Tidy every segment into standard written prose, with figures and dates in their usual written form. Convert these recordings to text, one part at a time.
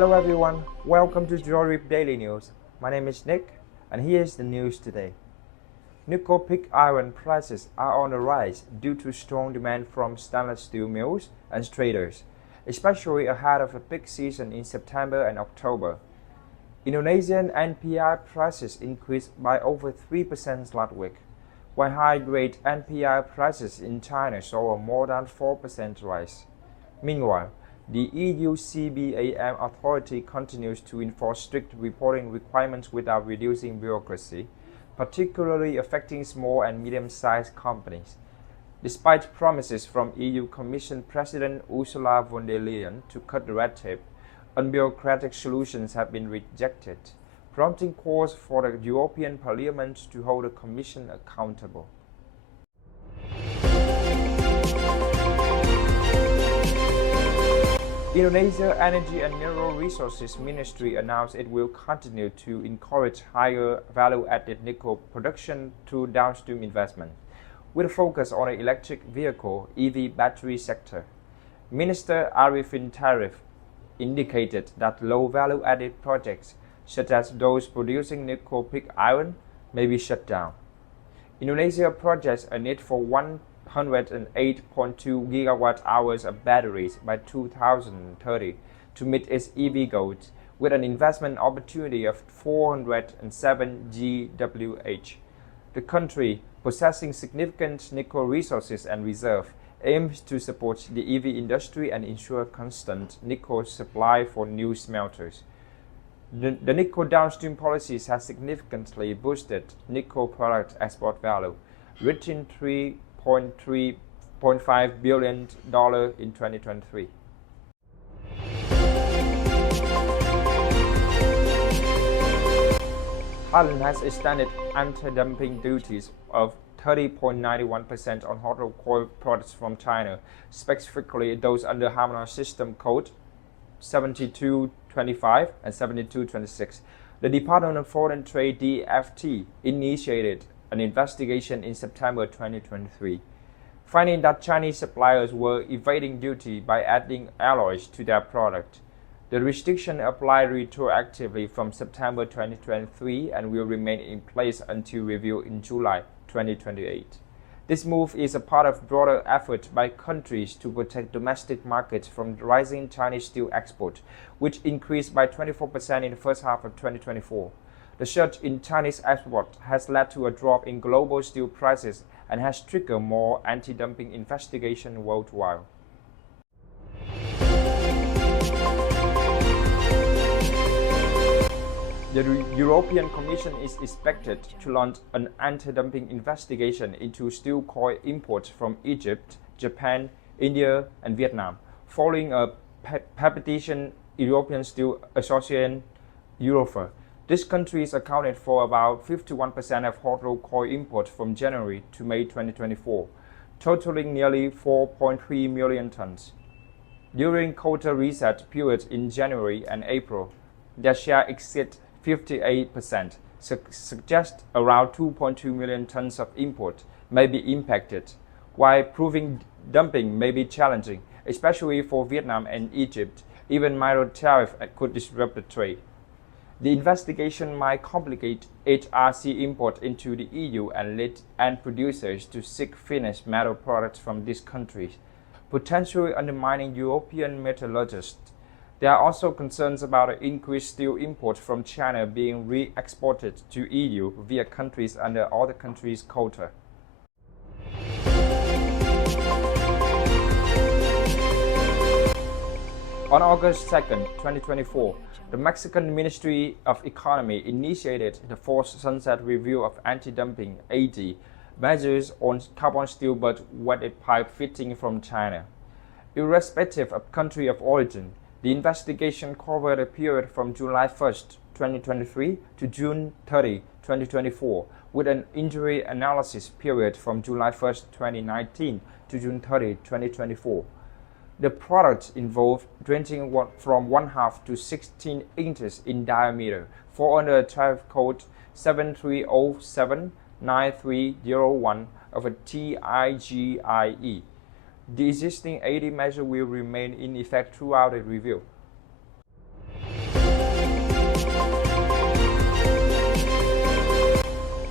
Hello everyone, welcome to Joyrip Daily News. My name is Nick, and here's the news today. Nickel pig iron prices are on the rise due to strong demand from stainless steel mills and traders, especially ahead of the peak season in September and October. Indonesian NPI prices increased by over 3% last week, while high-grade NPI prices in China saw a more than 4% rise. Meanwhile, the EU CBAM authority continues to enforce strict reporting requirements without reducing bureaucracy, particularly affecting small and medium-sized companies. Despite promises from EU Commission President Ursula von der Leyen to cut the red tape, unbureaucratic solutions have been rejected, prompting calls for the European Parliament to hold the Commission accountable. Indonesia Energy and Mineral Resources Ministry announced it will continue to encourage higher value-added nickel production through downstream investment, with a focus on the electric vehicle (EV) battery sector. Minister Arifin Tarif indicated that low value-added projects, such as those producing nickel pig iron, may be shut down. Indonesia projects a need for 108.2 gigawatt-hours of batteries by 2030 to meet its EV goals, with an investment opportunity of 407 GWh. The country, possessing significant nickel resources and reserve, aims to support the EV industry and ensure constant nickel supply for new smelters. The nickel downstream policies have significantly boosted nickel product export value, reaching $3.5 billion in 2023. Thailand has extended anti-dumping duties of 30.91% on hot-rolled coil products from China, specifically those under Harmonized System Code 7225 and 7226. The Department of Foreign Trade (DFT) initiated an investigation in September 2023, finding that Chinese suppliers were evading duty by adding alloys to their product. The restriction applied retroactively from September 2023 and will remain in place until review in July 2028. This move is a part of broader effort by countries to protect domestic markets from rising Chinese steel export, which increased by 24% in the first half of 2024. The surge in Chinese export has led to a drop in global steel prices and has triggered more anti-dumping investigations worldwide. The European Commission is expected to launch an anti-dumping investigation into steel coil imports from Egypt, Japan, India, and Vietnam, following a petition European Steel Association (Eurofer). These countries accounted for about 51% of hot-rolled coil imports from January to May 2024, totaling nearly 4.3 million tons. During quota reset periods in January and April, their share exceeded 58%, suggests around 2.2 million tons of import may be impacted, while proving dumping may be challenging, especially for Vietnam and Egypt. Even mild tariff could disrupt the trade. The investigation might complicate HRC import into the EU and lead end producers to seek finished metal products from these countries, potentially undermining European metallurgists. There are also concerns about increased steel imports from China being re-exported to EU via countries under other countries' quota. On August 2, 2024, the Mexican Ministry of Economy initiated the forced sunset review of anti-dumping (AD) measures on carbon steel but welded pipe fitting from China. Irrespective of country of origin, the investigation covered a period from July 1, 2023 to June 30, 2024, with an injury analysis period from July 1, 2019 to June 30, 2024. The products involved ranging from 1/2 to 16 inches in diameter, fall under tariff code 73079301 of a TIGIE. The existing AD measure will remain in effect throughout the review.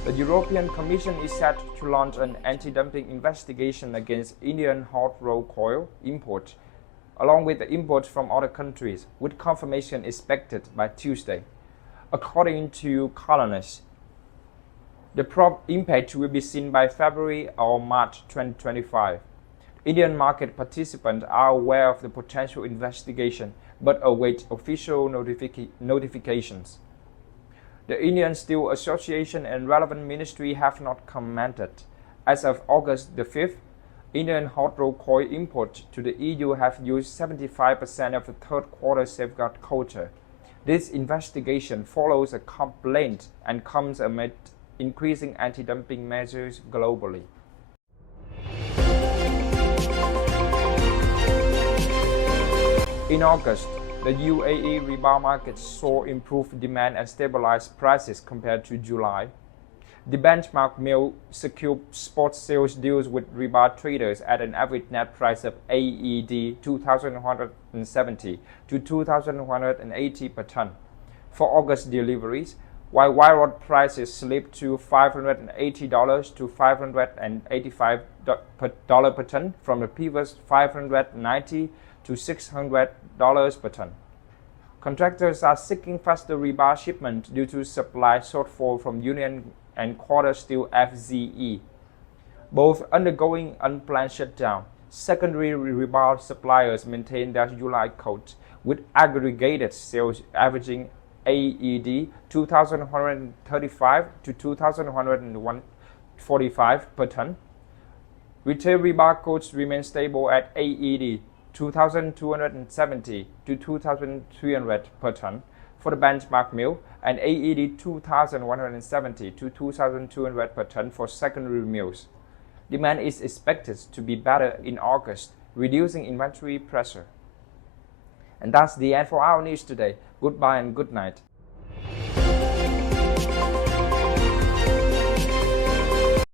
The European Commission is set to launch an anti-dumping investigation against Indian hot-rolled coil imports, along with the imports from other countries, with confirmation expected by Tuesday. According to columnists, the impact will be seen by February or March 2025. Indian market participants are aware of the potential investigation but await official notifications. The Indian Steel Association and relevant ministry have not commented. As of August the 5th, Indian hot-rolled coil imports to the EU have used 75% of the third quarter safeguard quota. This investigation follows a complaint and comes amid increasing anti-dumping measures globally. In August, the UAE rebar market saw improved demand and stabilized prices compared to July. The benchmark mill secured spot sales deals with rebar traders at an average net price of AED 2,170 to 2,180 per ton. For August deliveries, while wire rod prices slipped to $580 to $585 per ton from the previous $590 to $600 per ton. Contractors are seeking faster rebar shipment due to supply shortfall from Union and Quarter Steel FZE, both undergoing unplanned shutdown. Secondary rebar suppliers maintain their July quote, with aggregated sales averaging AED 2,135 to 2,145 per ton. Retail rebar quotes remain stable at AED 2,270 to 2,300 per ton for the benchmark mill and AED 2,170 to 2,200 per ton for secondary mills. Demand is expected to be better in August, reducing inventory pressure. And that's the end for our news today. Goodbye and good night.